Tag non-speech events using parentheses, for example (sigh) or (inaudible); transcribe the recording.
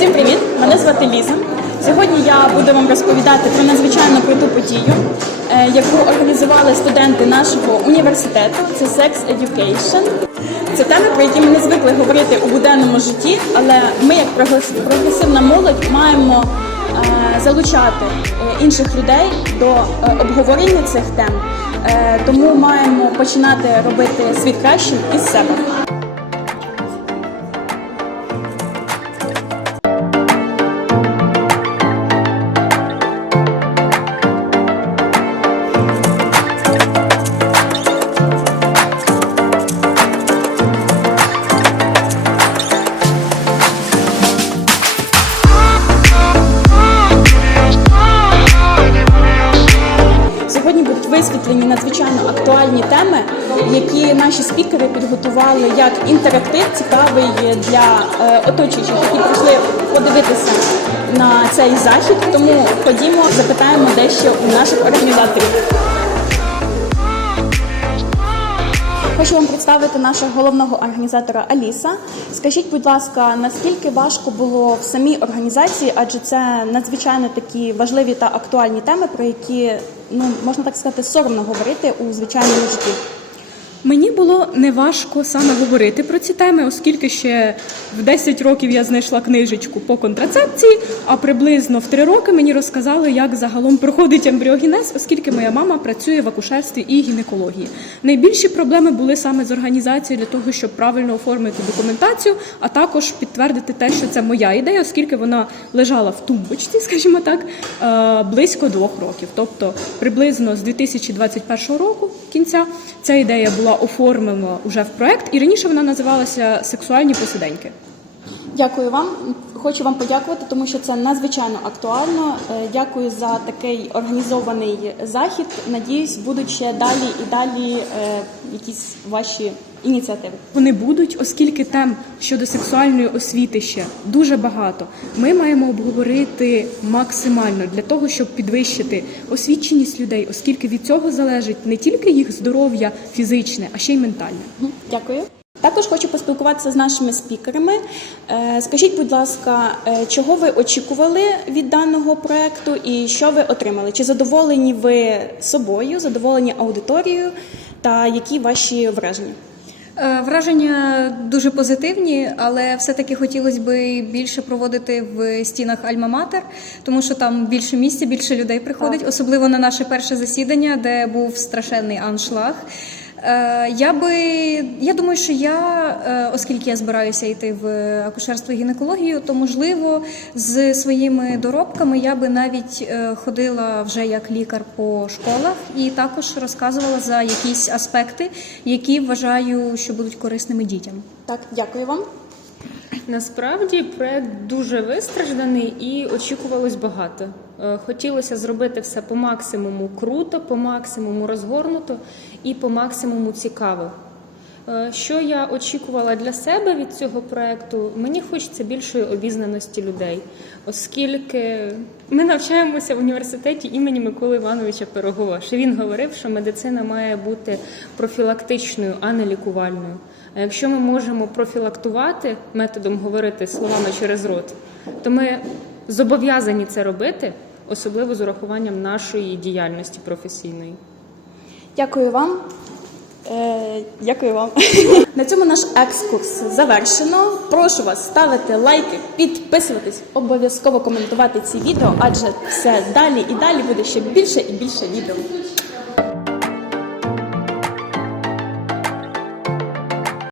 Всім привіт! Мене звати Ліза. Сьогодні я буду вам розповідати про надзвичайно круту подію, е, яку організували студенти нашого університету. Це Sex Education. Це теми, про які ми не звикли говорити у буденному житті, але ми, як прогресивна молодь, маємо е, залучати е, інших людей до обговорення цих тем. Тому маємо починати робити світ кращим із себе. Будуть надзвичайно актуальні теми, які наші спікери підготували як інтерактив цікавий для е, оточуючих, які прийшли подивитися на цей захід. Тому ходімо, запитаємо дещо у наших організаторів. Хочу вам представити нашого головного організатора Аліса. Скажіть, будь ласка, наскільки важко було в самій організації, адже це надзвичайно такі важливі та актуальні теми, про які ну можна так сказати соромно говорити у звичайному житті. Мені було неважко саме говорити про ці теми, оскільки ще в 10 років я знайшла книжечку по контрацепції, а приблизно в 3 роки мені розказали, як загалом проходить ембріогенез, оскільки моя мама працює в акушерстві і гінекології. Найбільші проблеми були саме з організацією для того, щоб правильно оформити документацію, а також підтвердити те, що це моя ідея, оскільки вона лежала в тумбочці, (laughs) скажімо так, е, близько двох років. Тобто приблизно з 2021 року кінця ця ідея була оформлена вже в проект, і раніше вона називалася Сексуальні посиденьки. Дякую вам. Хочу вам подякувати, тому що це надзвичайно актуально. Е, Дякую за такий організований захід. Надіюсь, будуть ще далі і далі е, якісь ваші ініціативи. Вони будуть, оскільки тем щодо сексуальної освіти ще дуже багато. Ми маємо обговорити максимально для того, щоб підвищити освіченість людей, оскільки від цього залежить не тільки їх здоров'я фізичне, а ще й ментальне. Дякую. Також хочу поспілкуватися з нашими спікерами. Е, Скажіть, будь ласка, е, чого ви очікували від даного проекту і що ви отримали? Чи задоволені ви собою, задоволені аудиторією, та які ваші враження? Е, Враження дуже позитивні, але все-таки хотілося б більше проводити в стінах Альма-Матер, тому що там більше місця, більше людей приходить, особливо на наше перше засідання, де був страшенний аншлаг. Е, Я би я думаю, що я, е, оскільки я збираюся йти в акушерство і гінекологію, то можливо з своїми доробками я би навіть е, ходила вже як лікар по школах і також розказувала за якісь аспекти, які вважаю, що будуть корисними дітям. Так, дякую вам. Насправді проект дуже вистражданий і очікувалось багато. Е, Хотілося зробити все по максимуму круто, по максимуму розгорнуто і по максимуму цікаво. Е, Що я очікувала для себе від цього проекту? Мені хочеться більшої обізнаності людей, оскільки ми навчаємося в університеті імені Миколи Івановича Пирогова. Що він говорив, що медицина має бути профілактичною, а не лікувальною. А якщо ми можемо профілактувати методом говорити словами через рот, то ми зобов'язані це робити, особливо з урахуванням нашої діяльності професійної. Дякую вам. Е, дякую вам. (laughs) На цьому наш екскурс завершено. Прошу вас ставити лайки, підписуватись, обов'язково коментувати ці відео, адже все далі і далі буде ще більше і більше відео.